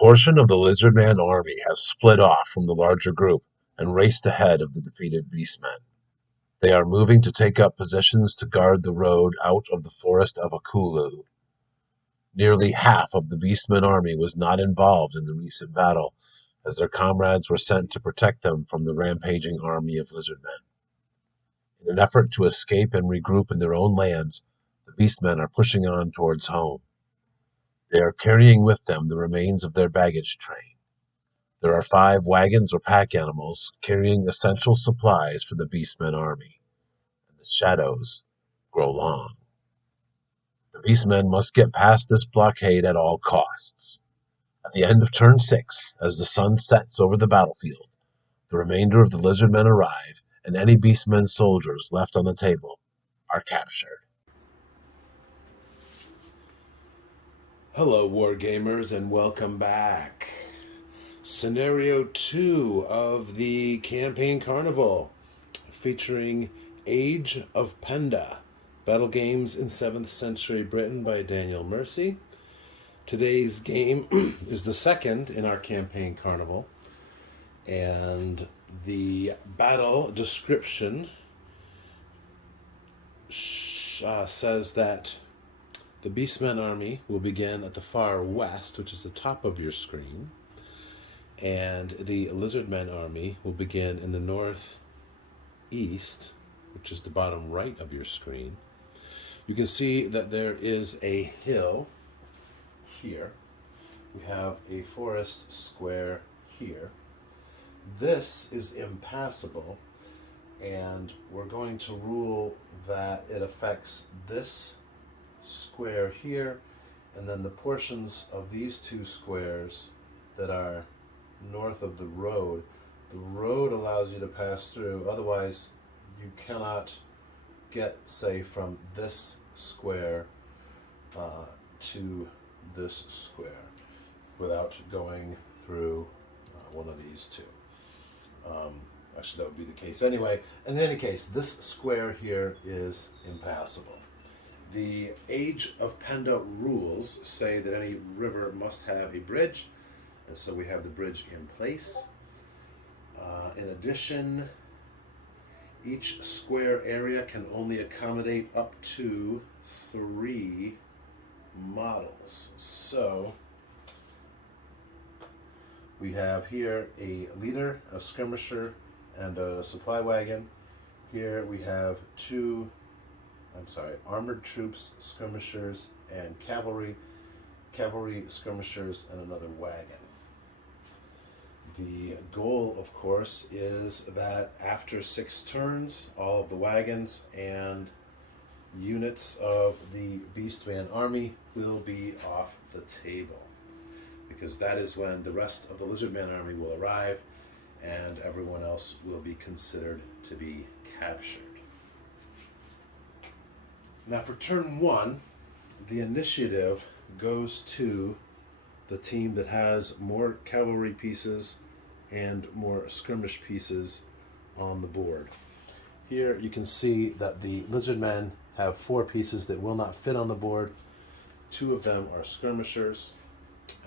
portion of the Lizardman army has split off from the larger group and raced ahead of the defeated Beastmen. They are moving to take up positions to guard the road out of the forest of Akulu. Nearly half of the Beastmen army was not involved in the recent battle, as their comrades were sent to protect them from the rampaging army of Lizardmen. In an effort to escape and regroup in their own lands, the Beastmen are pushing on towards home. They are carrying with them the remains of their baggage train. There are 5 wagons or pack animals carrying essential supplies for the Beastmen army, and the shadows grow long. The Beastmen must get past this blockade at all costs. At the end of turn 6, as the sun sets over the battlefield, the remainder of the Lizardmen arrive, and any Beastmen soldiers left on the table are captured. Hello, Wargamers, and welcome back. Scenario 2 of the campaign Carnival, featuring Age of Penda, Battle Games in 7th Century Britain by Daniel Mercy. Today's game is the second in our campaign Carnival, and the battle description says that the Beastmen army will begin at the far west, which is the top of your screen, and the Lizardmen army will begin in the northeast, which is the bottom right of your screen. You can see that there is a hill here. We have a forest square here. This is impassable, and we're going to rule that it affects this square here, and then the portions of these 2 squares that are north of the road. The road allows you to pass through, otherwise you cannot get, say, from this square to this square without going through one of these 2. Actually, that would be the case anyway. In any case, this square here is impassable. The Age of Penda rules say that any river must have a bridge, and so we have the bridge in place. In addition, each square area can only accommodate up to 3 models. So we have here a leader, a skirmisher, and a supply wagon. Here we have armored troops, skirmishers, and cavalry skirmishers, and another wagon. The goal, of course, is that after 6 turns, all of the wagons and units of the Beastman army will be off the table, because that is when the rest of the Lizardman army will arrive, and everyone else will be considered to be captured. Now for turn 1, the initiative goes to the team that has more cavalry pieces and more skirmish pieces on the board. Here you can see that the Lizardmen have 4 pieces that will not fit on the board. 2 of them are skirmishers,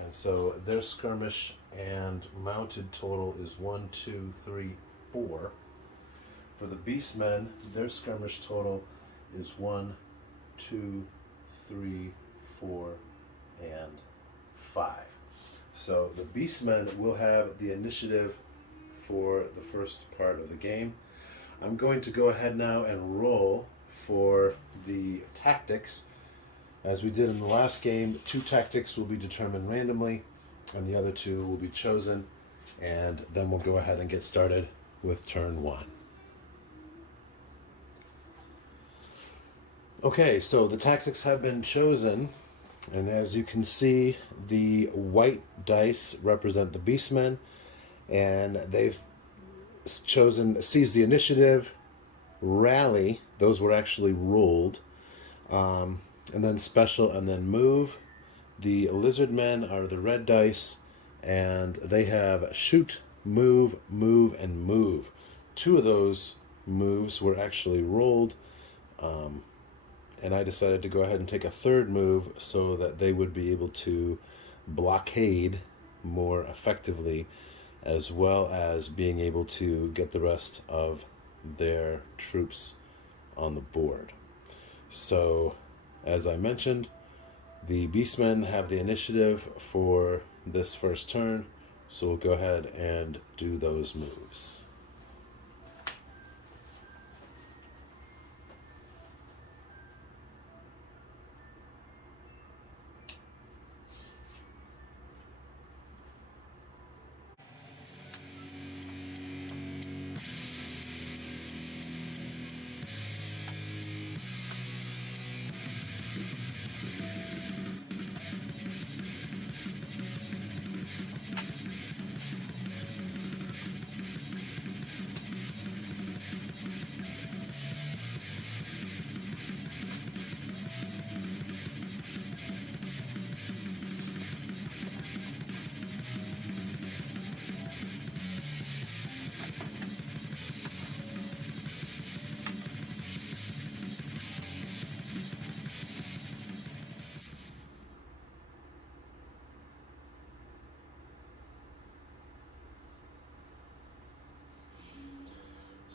and so their skirmish and mounted total is 1, 2, 3, 4. For the Beastmen, their skirmish total is 1, 2, 3, 4, and 5. So the Beastmen will have the initiative for the first part of the game. I'm going to go ahead now and roll for the tactics. As we did in the last game, 2 tactics will be determined randomly, and the other 2 will be chosen, and then we'll go ahead and get started with turn 1. Okay, so the tactics have been chosen, and as you can see, the white dice represent the Beastmen, and they've chosen Seize the Initiative, Rally, those were actually rolled, and then Special, and then Move. The Lizardmen are the red dice, and they have Shoot, Move, Move, and Move. 2 of those moves were actually rolled, and I decided to go ahead and take a 3rd move so that they would be able to blockade more effectively, as well as being able to get the rest of their troops on the board. So, as I mentioned, the Beastmen have the initiative for this first turn, so we'll go ahead and do those moves.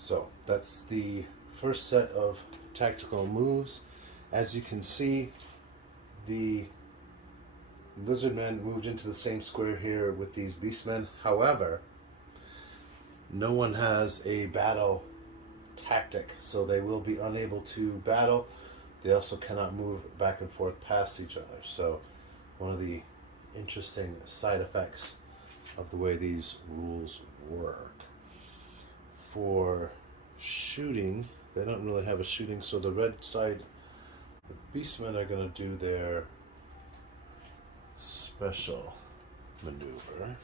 So that's the first set of tactical moves. As you can see, the Lizardmen moved into the same square here with these Beastmen. However, no one has a battle tactic, so they will be unable to battle. They also cannot move back and forth past each other. So one of the interesting side effects of the way these rules work. For shooting, they don't really have a shooting, so the red side, the Beastmen are going to do their special maneuver.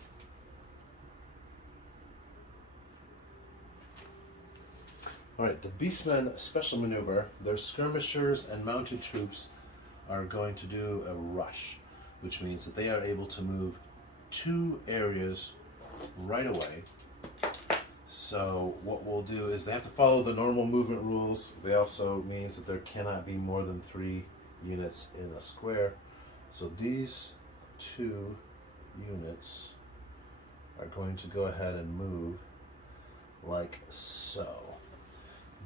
Alright, the Beastmen special maneuver, their skirmishers and mounted troops are going to do a rush, which means that they are able to move 2 areas right away. So what we'll do is they have to follow the normal movement rules. They also means that there cannot be more than 3 units in a square. So these 2 units are going to go ahead and move like so.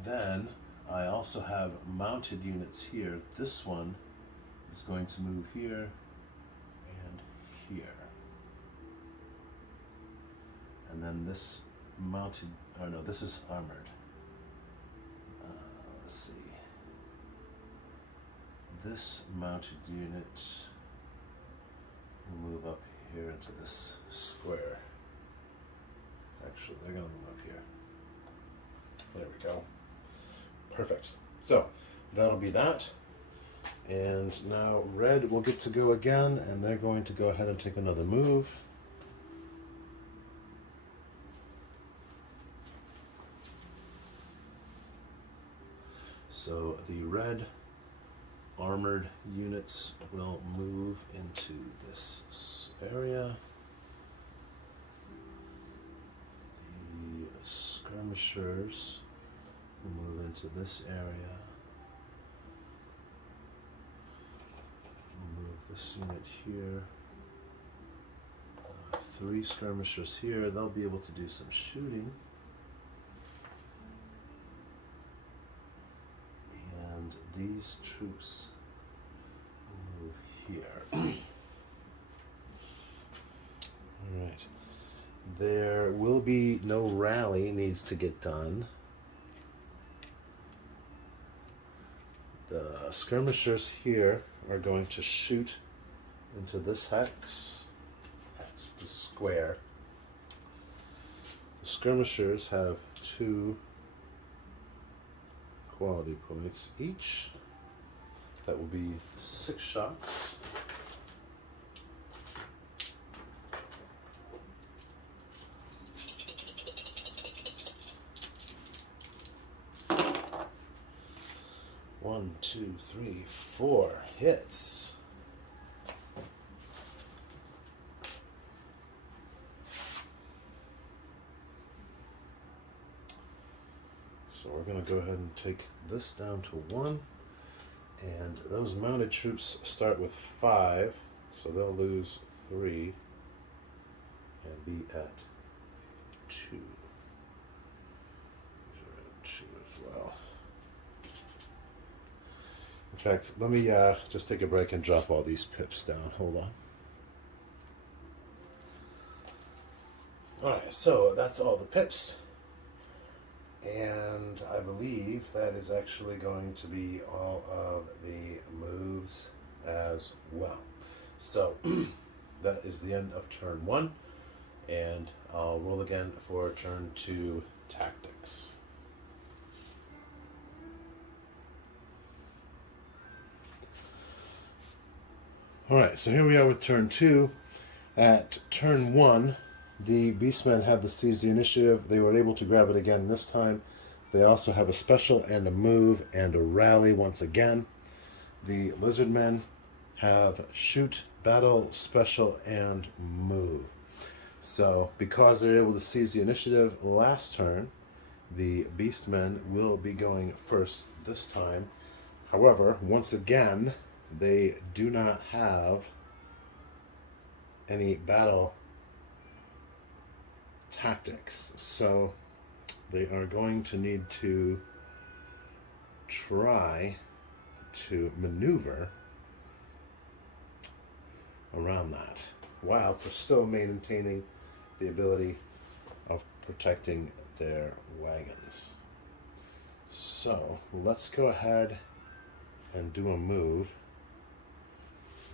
Then I also have mounted units here. This one is going to move here and here. And then this mounted, oh no, this is armored. Let's see. This mounted unit will move up here into this square. Actually, they're going to move up here. There we go. Perfect. So that'll be that. And now red will get to go again, and they're going to go ahead and take another move. So the red armored units will move into this area. The skirmishers will move into this area. We'll move this unit here. 3 skirmishers here. They'll be able to do some shooting. And these troops will move here. Alright. There will be no rally needs to get done. The skirmishers here are going to shoot into this hex. That's the square. The skirmishers have 2 quality points each. That will be 6 shots. One, 2, 3, 4 hits. So we're going to go ahead and take this down to 1. And those mounted troops start with 5, so they'll lose 3. and be at 2. These are at 2 as well. In fact, let me just take a break and drop all these pips down. Hold on. Alright, so that's all the pips. And I believe that is actually going to be all of the moves as well. So that is the end of turn 1. And I'll roll again for turn 2 tactics. Alright, so here we are with turn 2. At turn 1, the Beastmen had to seize the initiative. They were able to grab it again this time. They also have a special and a move and a rally once again. The Lizardmen have shoot, battle, special, and move. So because they're able to seize the initiative last turn, the Beastmen will be going first this time. However, once again, they do not have any battle tactics, so they are going to need to try to maneuver around that while still maintaining the ability of protecting their wagons. So let's go ahead and do a move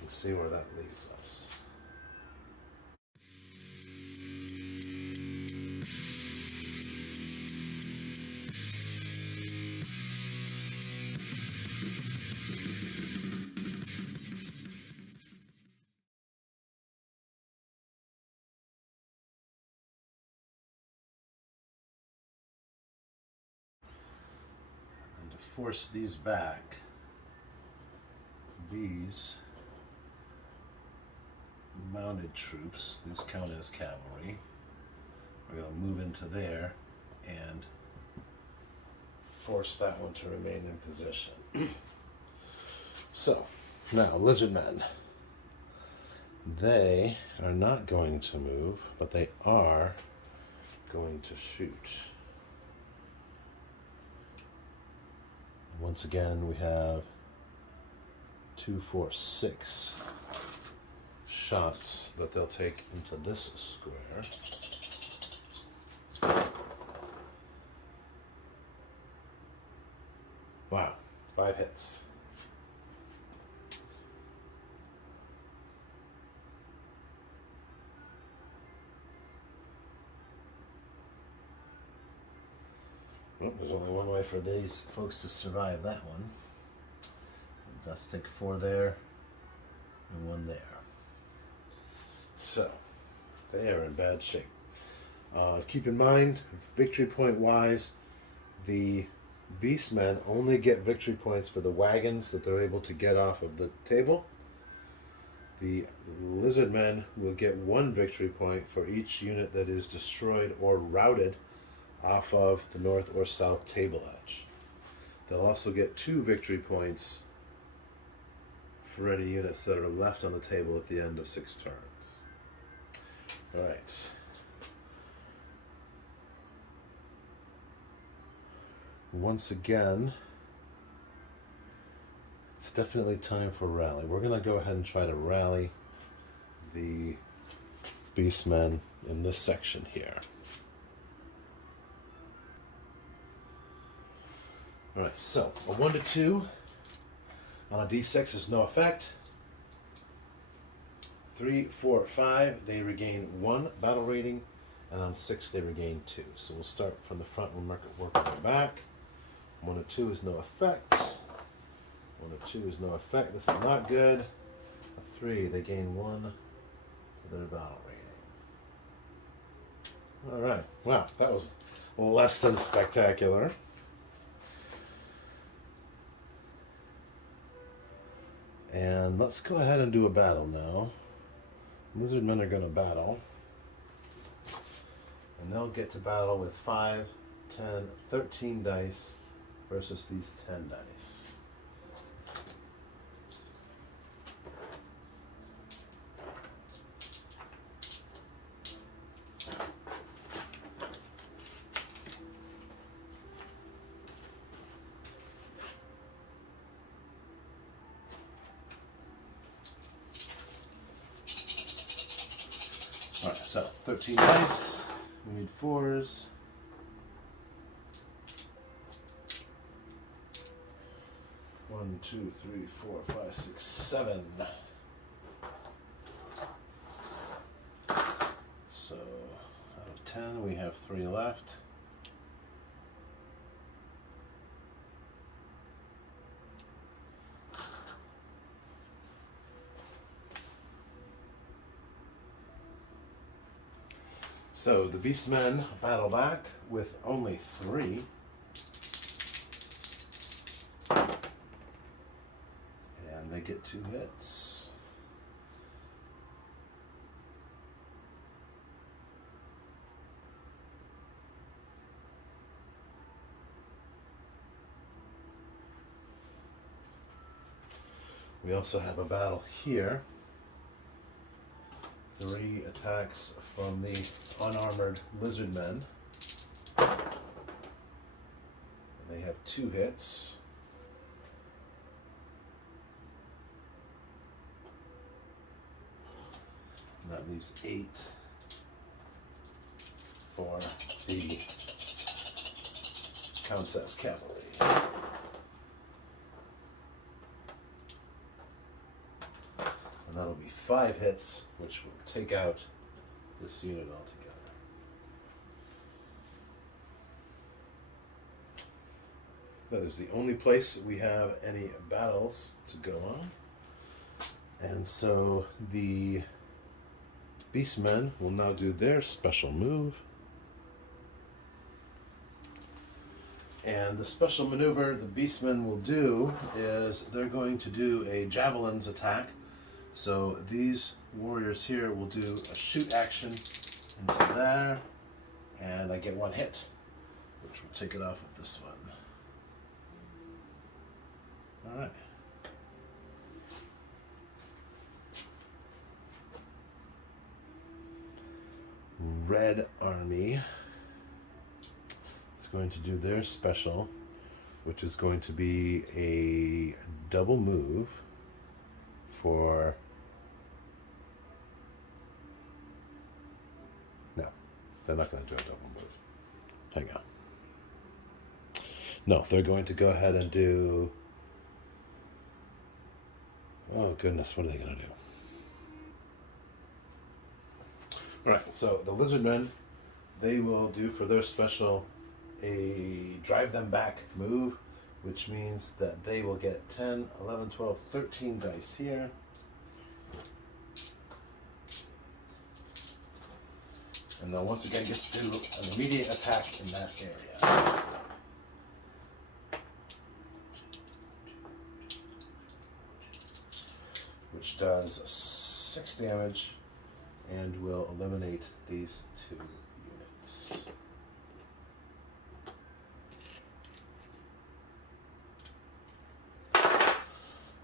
and see where that leaves us. And to force these back, these mounted troops, these count as cavalry, are going to move into there and force that one to remain in position. So, now, Lizardmen. They are not going to move, but they are going to shoot. Once again, we have 2, 4, 6 shots that they'll take into this square. Wow, 5 hits. Well, there's only one way for these folks to survive that one. Let's take 4 there and 1 there. So, they are in bad shape. Keep in mind, victory point wise, the Beastmen only get victory points for the wagons that they're able to get off of the table. The Lizardmen will get 1 victory point for each unit that is destroyed or routed off of the north or south table edge. They'll also get 2 victory points for any units that are left on the table at the end of 6 turns. All right. Once again, it's definitely time for a rally. We're going to go ahead and try to rally the Beastmen in this section here. All right, so a 1 to 2 on a d6 is no effect. 3, 4, 5, they regain 1 battle rating, and on 6 they regain 2. So we'll start from the front and work our way back. 1 to 2 is no effect. 1 to 2 is no effect. This is not good. A 3, they gain 1 of their battle rating. All right. Wow, that was less than spectacular. And let's go ahead and do a battle now. Lizardmen are going to battle. And they'll get to battle with 5, 10, 13 dice versus these 10 dice. Alright, so 13 dice. We need 4s. One, two, three, 4, 5, 6, 7. So out of 10, we have 3 left. So the Beastmen battle back with only 3. And they get 2 hits. We also have a battle here. 3 attacks from the unarmored lizardmen. And they have 2 hits. And that leaves 8 for the Countess Cavalry. And that'll be 5 hits, which will take out this unit altogether. That is the only place we have any battles to go on. And so the Beastmen will now do their special move. And the special maneuver the Beastmen will do is they're going to do a javelins attack. So these warriors here will do a shoot action into there, and I get 1 hit, which will take it off of this one. All right. Red Army is going to do their special, which is going to be a double move for... No, they're not going to do a double move. Hang on. No, they're going to go ahead and do... Oh, goodness, what are they going to do? All right, so the Lizardmen, they will do for their special a drive them back move, which means that they will get 10, 11, 12, 13 dice here. And they'll once again get to do an immediate attack in that area. Which does 6 damage and will eliminate these 2 units.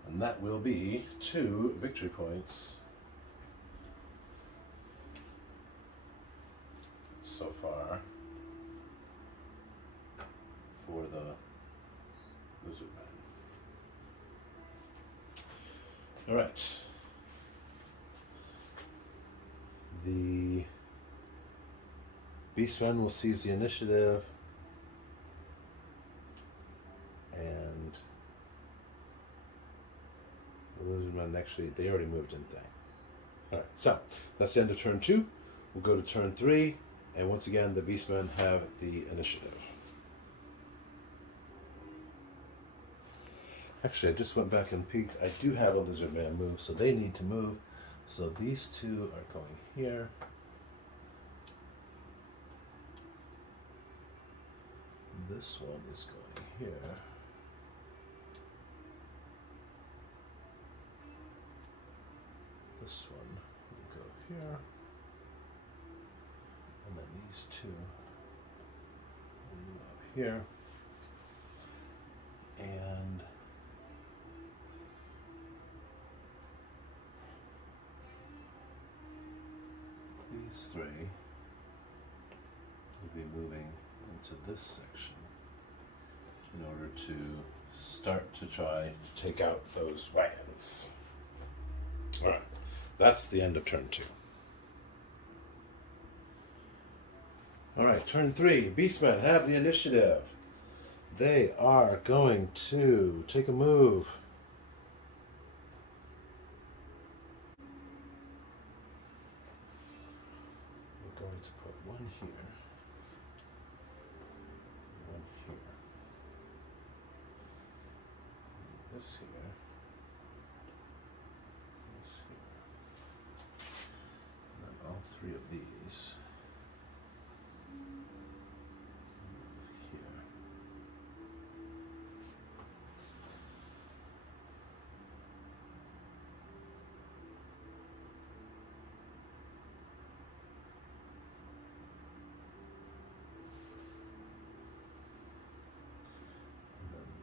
And that will be 2 victory points so far for the Lizardmen. All right. The Beastmen will seize the initiative, and the Lizardmen actually, they already moved, didn't they? All right, so that's the end of turn 2. We'll go to turn 3, and once again, the Beastmen have the initiative. Actually, I just went back and peeked. I do have a Lizardman move, so they need to move. So these 2 are going here. This one is going here. This one will go here. And then these 2 will move up here. And these 3 will be moving into this section in order to start to try to take out those wagons. All right, that's the end of turn 2. All right, turn 3. Beastmen have the initiative. They are going to take a move. We're going to put one here. One here. This here. This here. And then all 3 of these.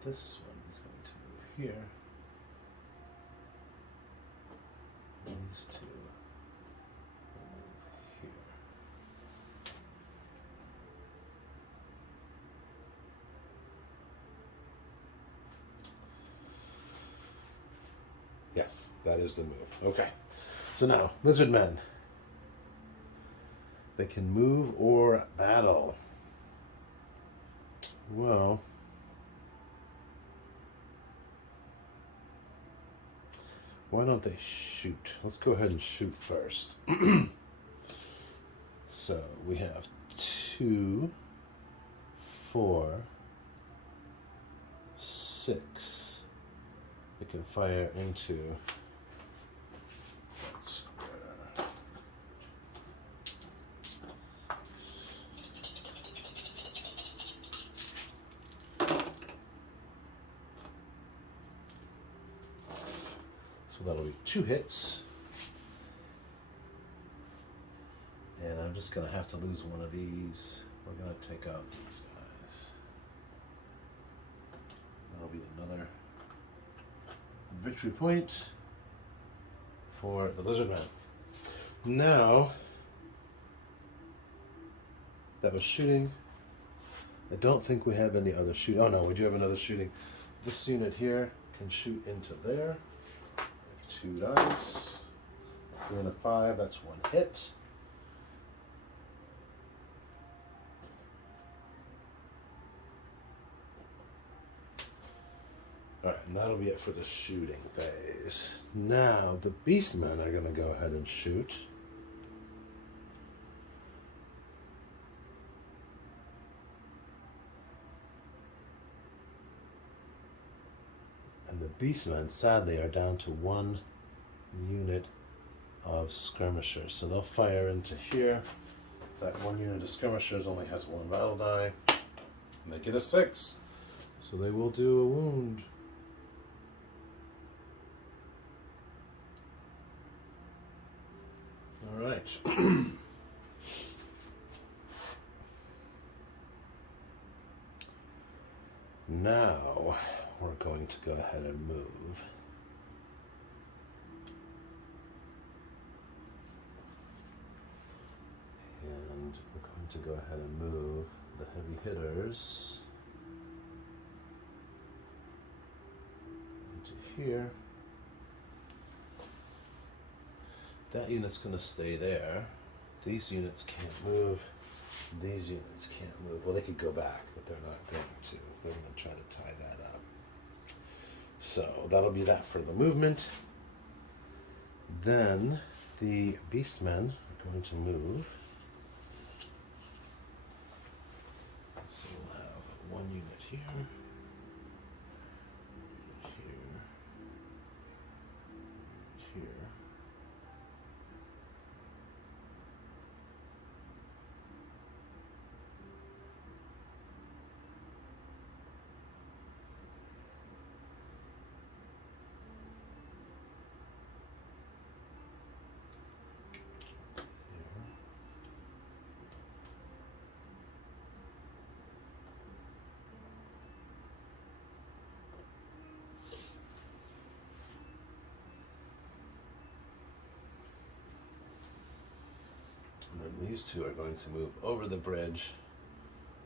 This one is going to move here. These 2 will move here. Yes, that is the move. Okay. So now, lizard men. They can move or battle. Well, why don't they shoot? Let's go ahead and shoot first. So we have 2, 4, 6. They can fire into. So that'll be 2 hits. And I'm just going to have to lose one of these. We're going to take out these guys. That'll be another victory point for the lizard man. Now, that was shooting. I don't think we have any other shooting. Oh no, we do have another shooting. This unit here can shoot into there. 2 dice. 3 and a 5, that's 1 hit. Alright, and that'll be it for the shooting phase. Now, the beastmen are going to go ahead and shoot. And the beastmen, sadly, are down to 1 unit of skirmishers. So they'll fire into here. That 1 unit of skirmishers only has 1 battle die. Make it a 6. So they will do a wound. All right. Now we're going to go ahead and move. And we're going to go ahead and move the heavy hitters into here. That unit's going to stay there. These units can't move. These units can't move. Well, they could go back, but they're not going to. They're going to try to tie that up. So that'll be that for the movement. Then the beastmen are going to move. So we'll have 1 unit here. 1 unit here. 1 unit here. And then these 2 are going to move over the bridge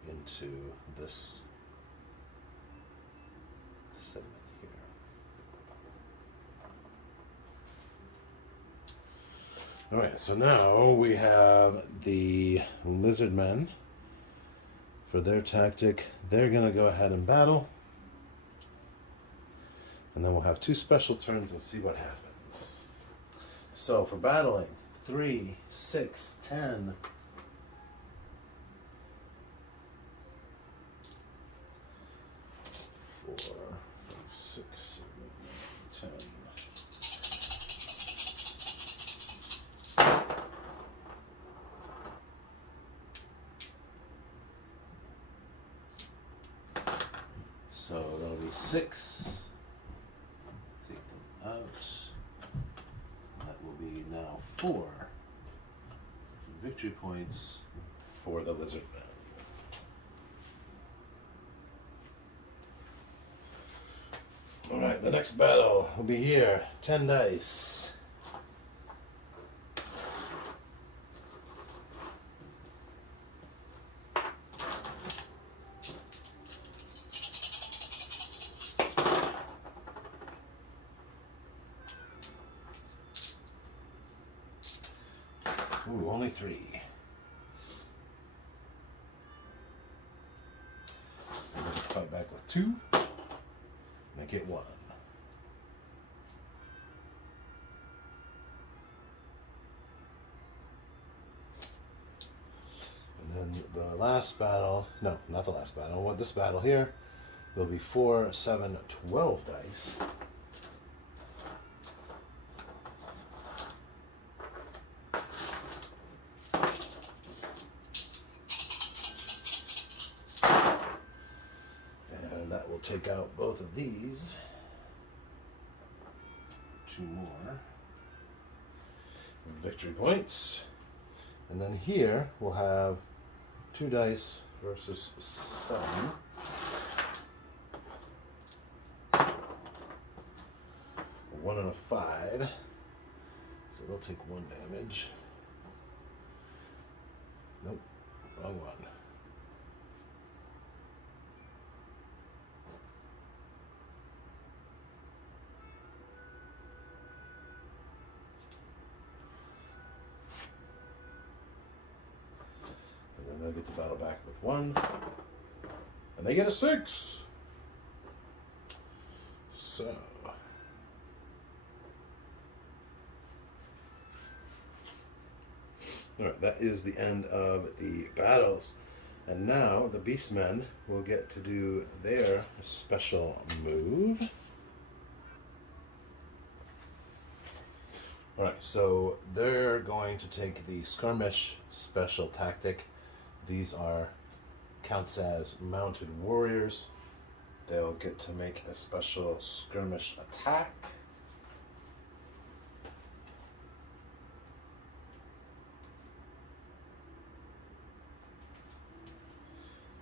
into this segment here. All right, so now we have the lizard men For their tactic, they're going to go ahead and battle. And then we'll have 2 special turns and see what happens. So for battling, 3, 6, 10. 4, 5, 6, 7, 10. So that'll be 6. Take them out. That will be now 4 victory points for the lizard man. Alright, the next battle will be here. 10 dice. Ooh, only 3. I'm going to fight back with 2. Make it 1. And then the last battle, no, not the last battle, I want this battle here. There'll be 4, 7, 12 dice. That will take out both of these. 2 more victory points. And then here we'll have 2 dice versus 7. A 1 and a 5. So they'll take 1 damage. Nope, wrong one. They'll get the battle back with 1. And they get a 6. So. Alright, that is the end of the battles. And now the Beastmen will get to do their special move. Alright, so they're going to take the skirmish special tactic. These counts as mounted warriors. They'll get to make a special skirmish attack.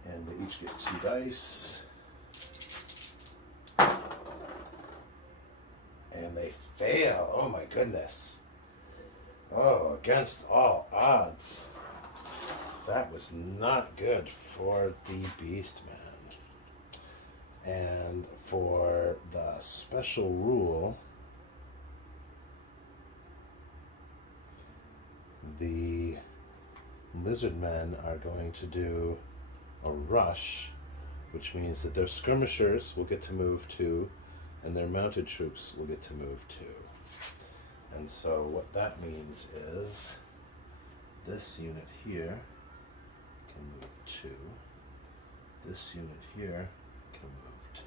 And they each get 2 dice. And they fail. Oh my goodness. Oh, against all odds. That was not good for the Beastman. And for the special rule, the lizardmen are going to do a rush, which means that their skirmishers will get to move 2, and their mounted troops will get to move 2. And so what that means is this unit here can move 2. This unit here can move 2.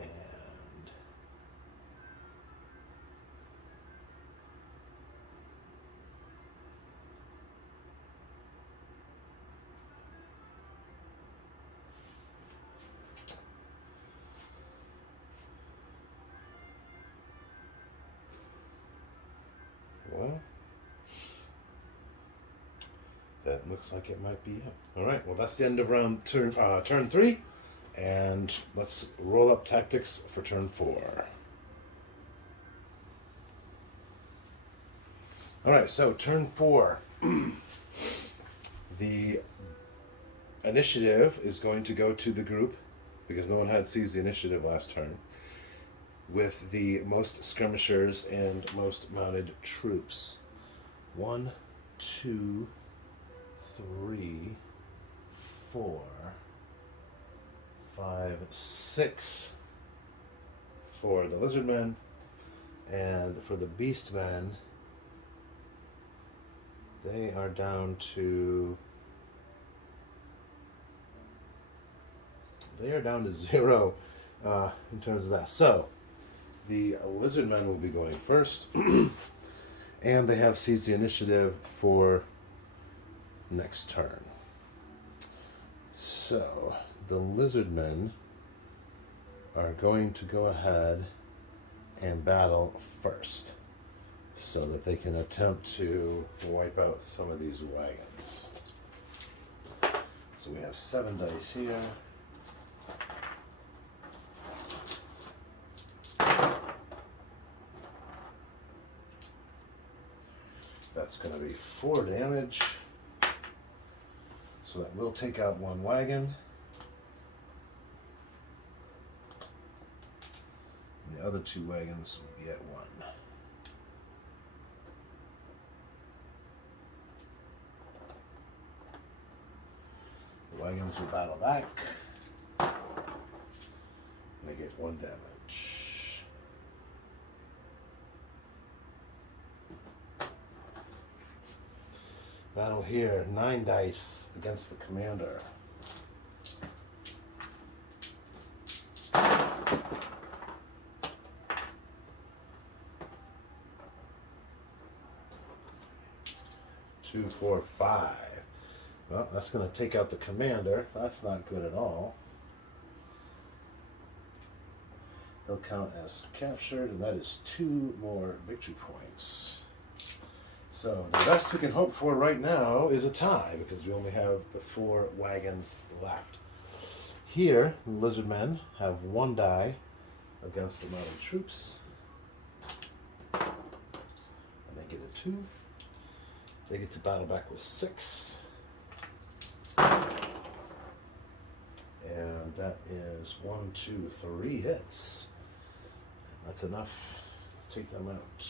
And well, that looks like it might be it. All right, well, that's the end of turn 3, and let's roll up tactics for turn 4. All right, so turn 4. The initiative is going to go to the group because no one had seized the initiative last turn. with the most skirmishers and most mounted troops. 1, 2, 3, 4, 5, 6 for the lizardmen, and for the beastmen, they are down to 0 in terms of that. So the lizardmen will be going first, and they have seized the initiative for next turn. So the lizardmen are going to go ahead and battle first, so that they can attempt to wipe out some of these wagons. So we have 7 dice here. That's going to be 4 damage. So that will take out 1 wagon. And the other 2 wagons will be at 1. The wagons will battle back. And they get 1 damage. Battle here, 9 dice against the commander. Two, 4, 5. Well, that's going to take out the commander. That's not good at all. He'll count as captured, and that is 2 more victory points. So the best we can hope for right now is a tie, because we only have the 4 wagons left. Here, the lizardmen have 1 die against the mounted troops. And they get a 2. They get to battle back with 6. And that is 1, 2, 3 hits. And that's enough to take them out.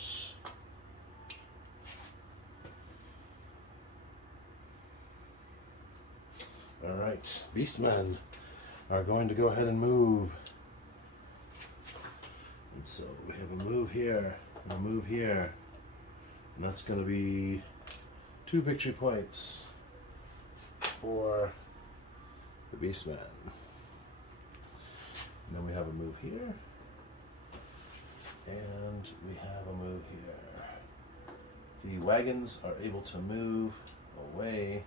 Alright, beastmen are going to go ahead and move. And so we have a move here, and a move here. And that's going to be 2 victory points for the beastmen. And then we have a move here. And we have a move here. The wagons are able to move away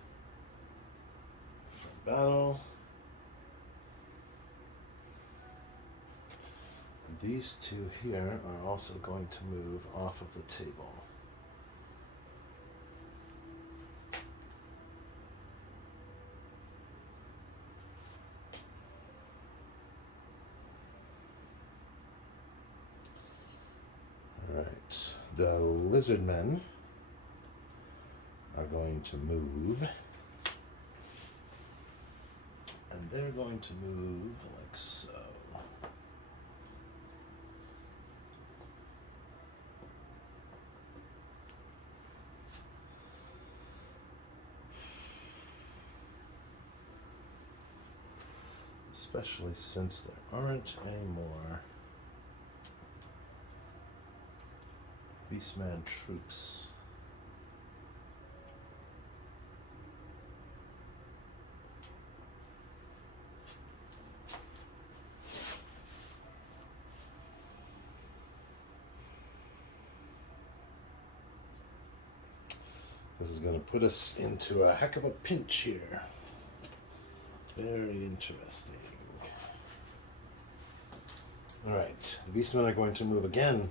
from battle. These 2 here are also going to move off of the table. Alright, the lizardmen are going to move. And they're going to move like so. Especially since there aren't any more Beastman troops. This is going to put us into a heck of a pinch here. Very interesting. Alright, the beastmen are going to move again.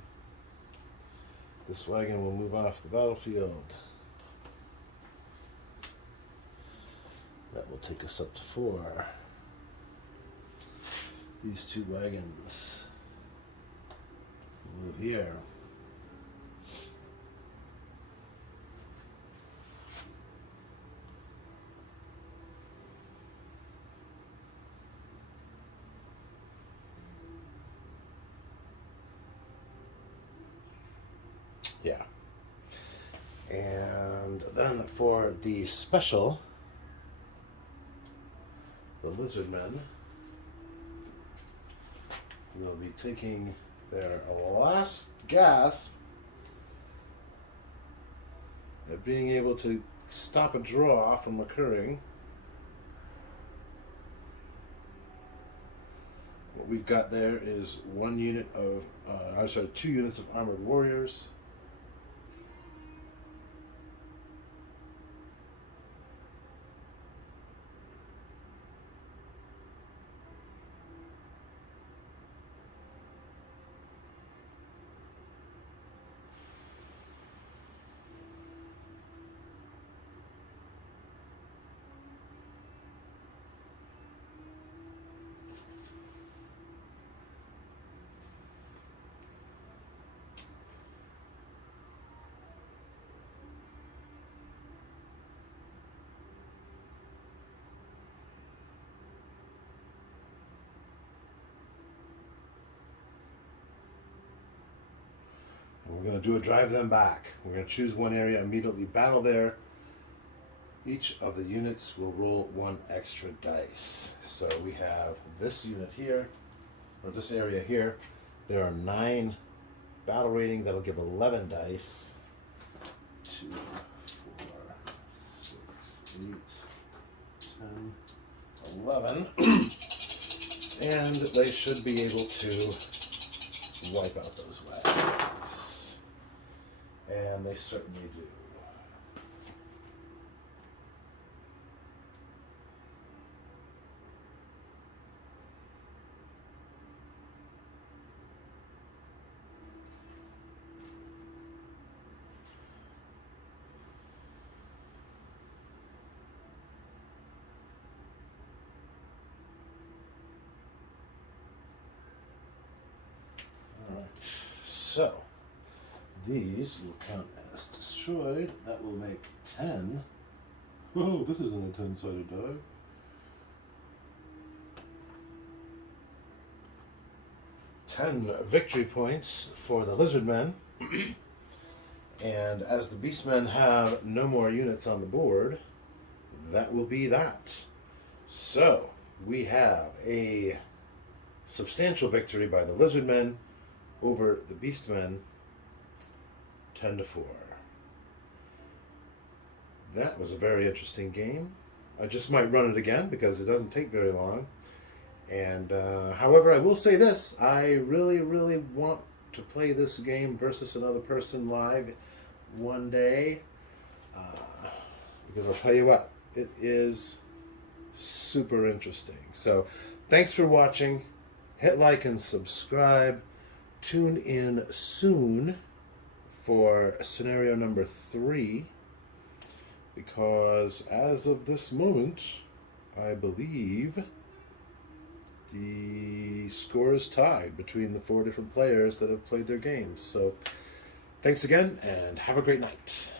This wagon will move off the battlefield. That will take us up to 4. These 2 wagons move here. Yeah. And then for the special, the Lizardmen will be taking their last gasp at being able to stop a draw from occurring. What we've got there is 2 units of armored warriors. And we're going to do a drive them back. We're going to choose one area, immediately battle there. Each of the units will roll 1 extra dice. So we have this unit here, or this area here. There are 9 battle rating. That'll give 11 dice. 2, 4, 6, 8, 10, 11. And they should be able to wipe out those wagons. And they certainly do. So, these will count as destroyed. That will make 10. Oh, this isn't a 10-sided die. 10 victory points for the Lizardmen. And as the Beastmen have no more units on the board, that will be that. So, we have a substantial victory by the Lizardmen over the Beastmen, 10-4. That was a very interesting game. I just might run it again because it doesn't take very long. And however, I will say this: I really, really want to play this game versus another person live one day. Because I'll tell you what, it is super interesting. So, thanks for watching. Hit like and subscribe. Tune in soon for scenario number 3, because as of this moment, I believe the score is tied between the 4 different players that have played their games. So thanks again, and have a great night.